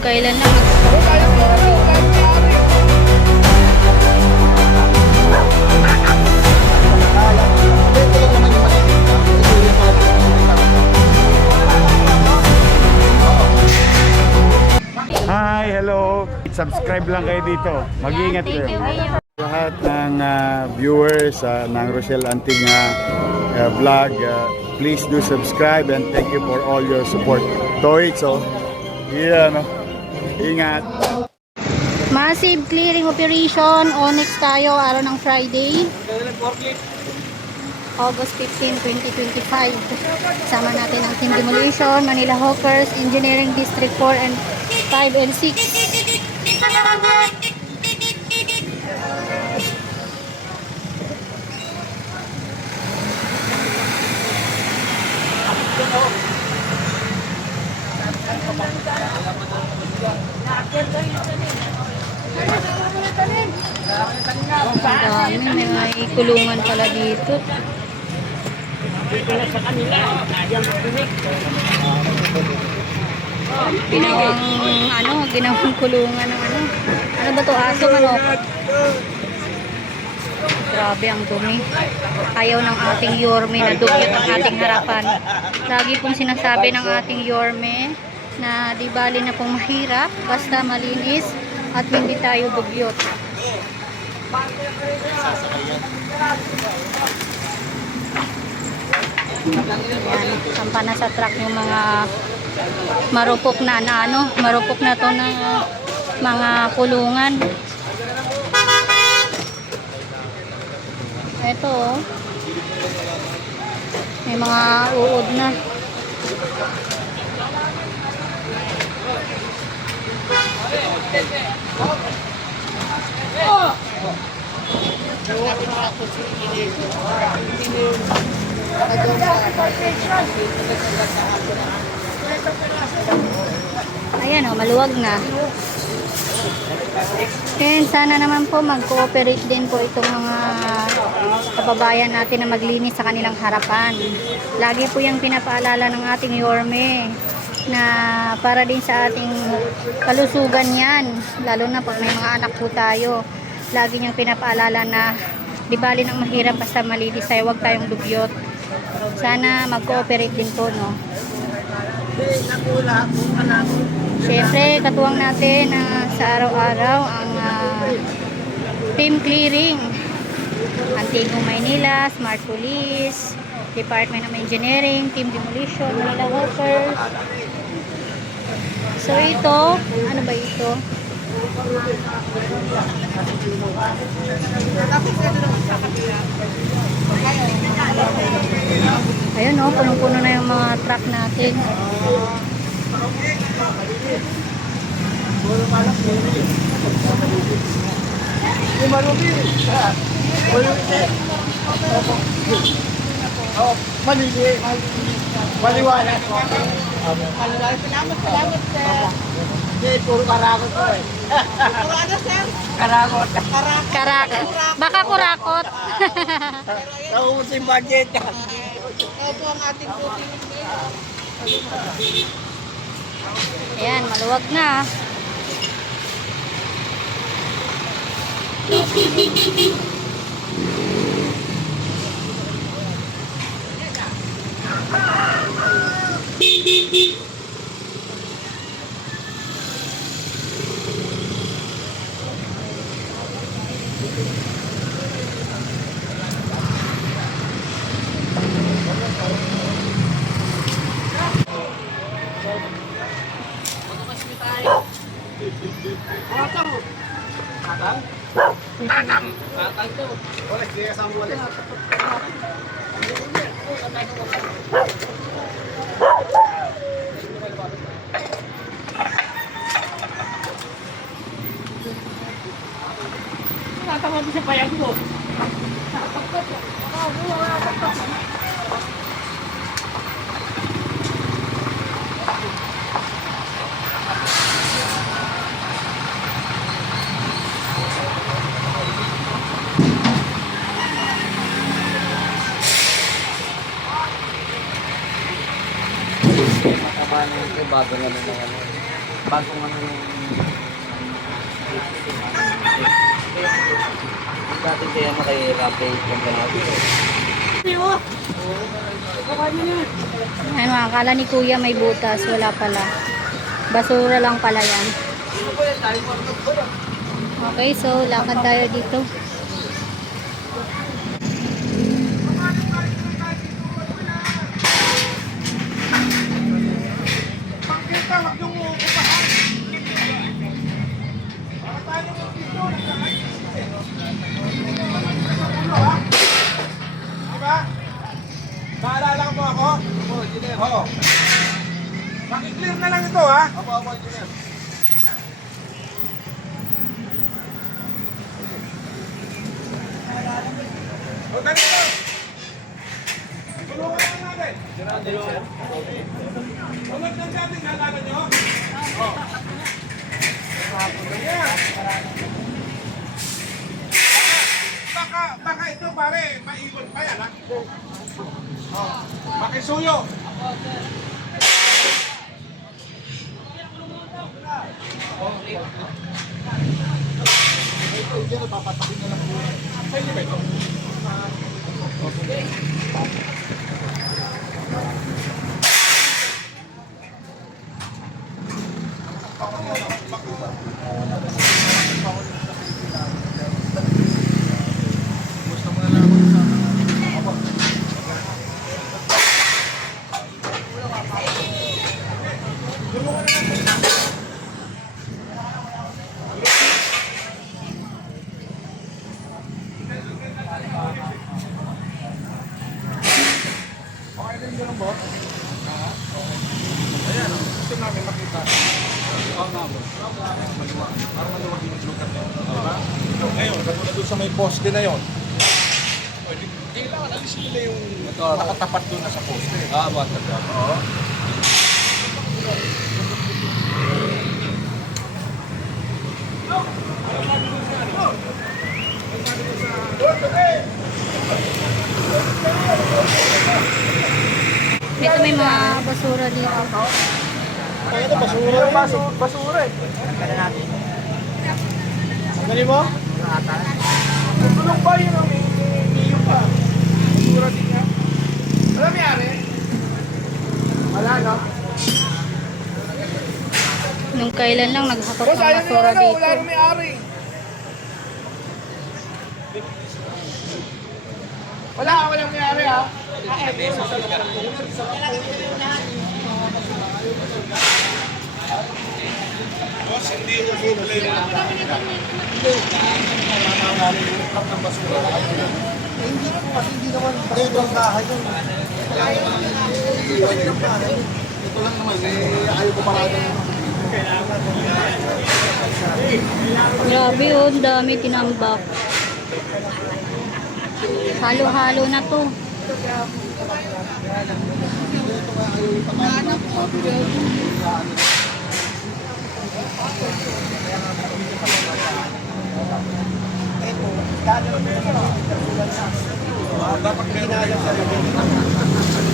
Kailan na Hi, hello. Subscribe lang kayo dito. Mag-iingat kayo. Lahat ng viewers ng Rochelle Anting vlog, please do subscribe and thank you for all your support. Toits, yeah, no? Ingat. massive clearing operation. Onyx tayo, araw ng Friday. August 15, 2025. Sama natin ang Team Demolition, Manila Hawkers, Engineering District 4 and 5 and 6. Ang dami, may kulungan pala dito. Ginawang kulungan ng ano ba to, aso, manok? Grabe ang dumi. Ayaw ng ating Yorme na dugyot ang ating harapan. Lagi pong sinasabi ng ating Yorme na di bali na pong mahirap basta malinis at hindi tayo dugyot. Ayan, sampa na sa truck yung mga marupok na marupok na to ng mga kulungan. Ito, may mga uod na. Ayan maluwag na. And sana naman po mag-cooperate din po itong mga kababayan natin na maglinis sa kanilang harapan. Lagi po yung pinapaalala ng ating Yorme na para din sa ating kalusugan yan, lalo na pag may mga anak po tayo. Lagi niyang pinapaalala na di bali ng mahirap basta malinis tayo, huwag tayong dugyot. Sana mag-cooperate din po, no? Siyempre, katuwang natin sa araw-araw ang team clearing. Antigong Maynila, Smart Police, Department of Engineering, Team Demolition, Manila Hawkers. So ito, ano ba ito? Ayun punong-puno na yung mga truck natin. Maliwanag. Salamat, sir. Hindi, puro karakot po eh. Puro ano, sir? Karakot. Karakot. Baka kurakot. Naubos yung budget. Ito ang ating puting. Ayan, maluwag na. Tama mo sa payag mo. Mataba na yun, bago naman ng ano. bagong ano yung dati kaya mo kay Rapi yung ganapin. Ano, akala ni kuya may butas, wala pala. Basura lang pala yan. Okay, so lakad tayo dito. Maalala mo ako? Opo, engineer. Oo. Maki-clear na lang ito, ha? Opo, engineer. O, ganito. Tulungan lang natin. Tulad ng dating, naalala nyo? Oo. Ayan. Baka ito, pare, maikot pa yan, ha? Oh, makisuyo. Ayan, gusto namin makita. Para maluwag yung lugar na yun. Diba? Ngayon, katulad doon sa may poste na yun. Kailangan alisin nila yung nakatapat doon na sa poste. Oo. Dito may mga basura dito. Basura eh. Ang galing mo? Tulong ba yun? Yung pa. Basura din nga. Wala mayari? Wala, no? Nung kailan lang naghakot ng basura dito. Wala rin mayari. Walang mayari, ha? Boss, hindi mo problema. Hindi naman dito ang bahay yun. Ito lang naman, ayaw ko parada. Grabe oh, ang dami tinambak. Halo-halo na to. Dapat kinaya sa labing.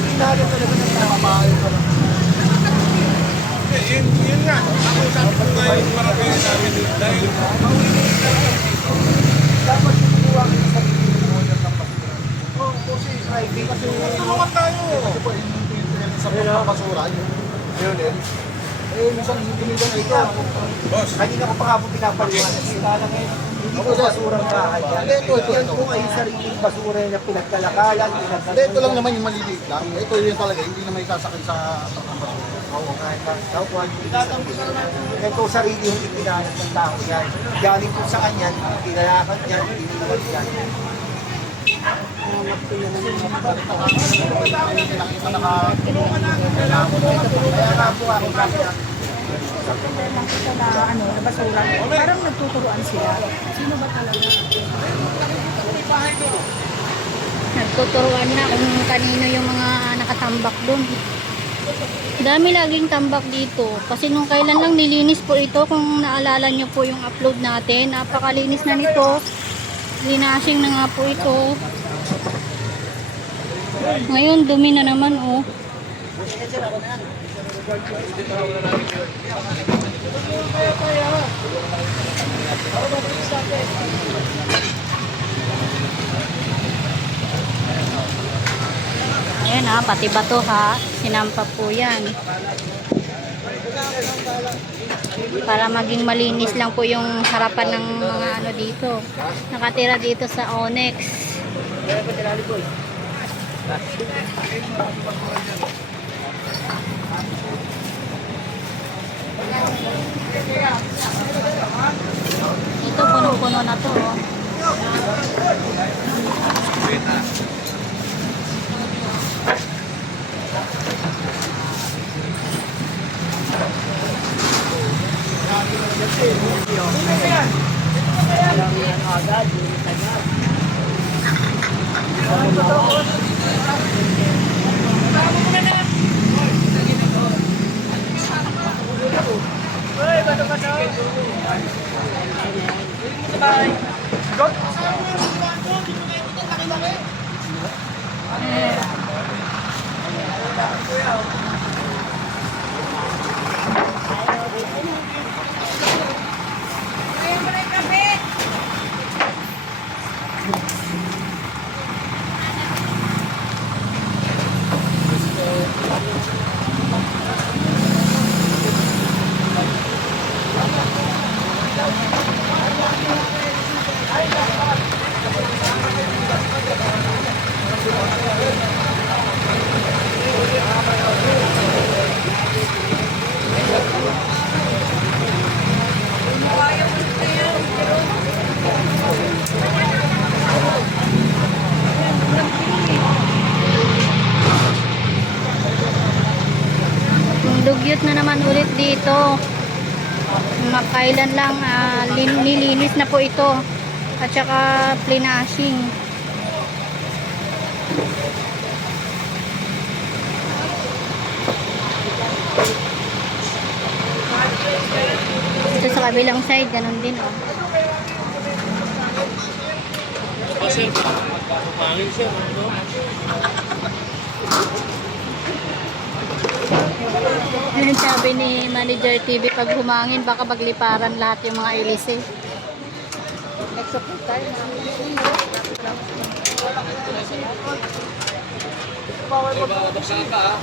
Kinaya talaga ng pamapahay pa lang. Yun nga. Ako sabi ko nga yung marami namin dahil dapat sinuwa kayo sa pagkakita ng basura. Oo, kasi Friday. Tulungan tayo. Kasi po, yung sa pagkakasura, yun eh. Eh, minsan hindi nila na ito. Boss. Kanina ko pa nga po pinapaliwanag. Sila lang eh. Hindi ko basura ang bahay. Yan po ay sariling basura na pinagkalakalan. Ito lang naman yung maliliit lang. Ito yung talaga, hindi naman isasakay sa basura. Oo, kahit tawag. Ito sarili yung ipinahanap ng tao yan. Galing po sa kanya, kinalakan yan, hindi naman yan. Kaya nga po ako kaya. Parang nagtuturuan sila. Sino ba talaga? Nagtuturuan na kung kanino yung mga nakatambak doon. Dami laging tambak dito. Kasi nung kailan lang nilinis po ito, kung naalala nyo po yung upload natin, napakalinis na nito. Linashing na nga po ito. Ngayon dumi na naman oh. Ayan ha, pati bato ha. Sinampa po yan. Para maging malinis lang po yung harapan ng mga ano dito. Nakatira dito sa Onyx. Ito punong-puno na to. Oh. Dugyot na naman ulit dito. Makailan lang nilinis na po ito. At saka plinashing. Ito sa kabilang side, ganun din oh. Kasi, pangin siya, no? Yun yung sabi ni Manager TV, pag humangin, baka magliparan lahat yung mga ilise. Nagsapot tayo na. Buksan ka, ha?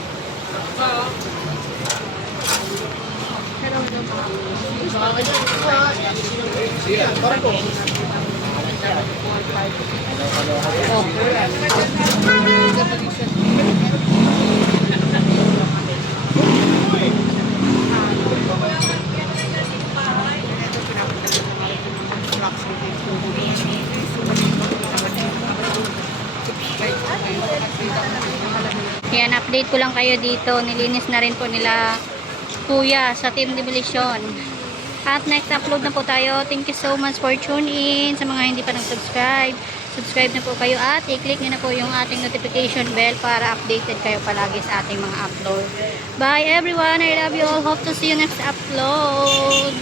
Yan, update ko lang kayo dito. Nilinis na rin po nila Kuya sa Team Demolition. At next upload na po tayo. Thank you so much for tuning in. Sa mga hindi pa nag-subscribe, subscribe na po kayo at i-click nyo na po yung ating notification bell para updated kayo palagi sa ating mga upload. Bye everyone. I love you all. Hope to see you next upload.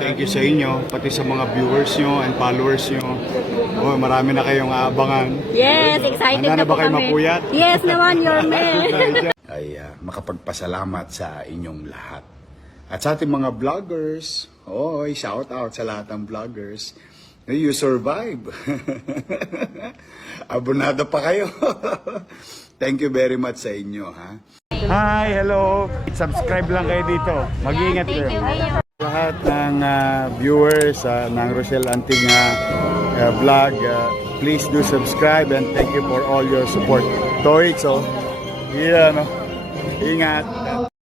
Thank you sa inyo, pati sa mga viewers nyo and followers nyo. Oh, marami na kayong aabangan. Yes, excited Handa na na po ba kayo kami. mapuyat? Yes naman, your man. Ay makapagpasalamat sa inyong lahat. At sa ating mga vloggers, shout out sa lahat ng vloggers. You survive. Abonado pa kayo. Thank you very much sa inyo, ha. Hi, hello. Subscribe lang kayo dito. Mag-iingat kayo. Lahat ng viewers ng Rochelle Anting vlog, please do subscribe and thank you for all your support. Toits, yeah, no? Ingat.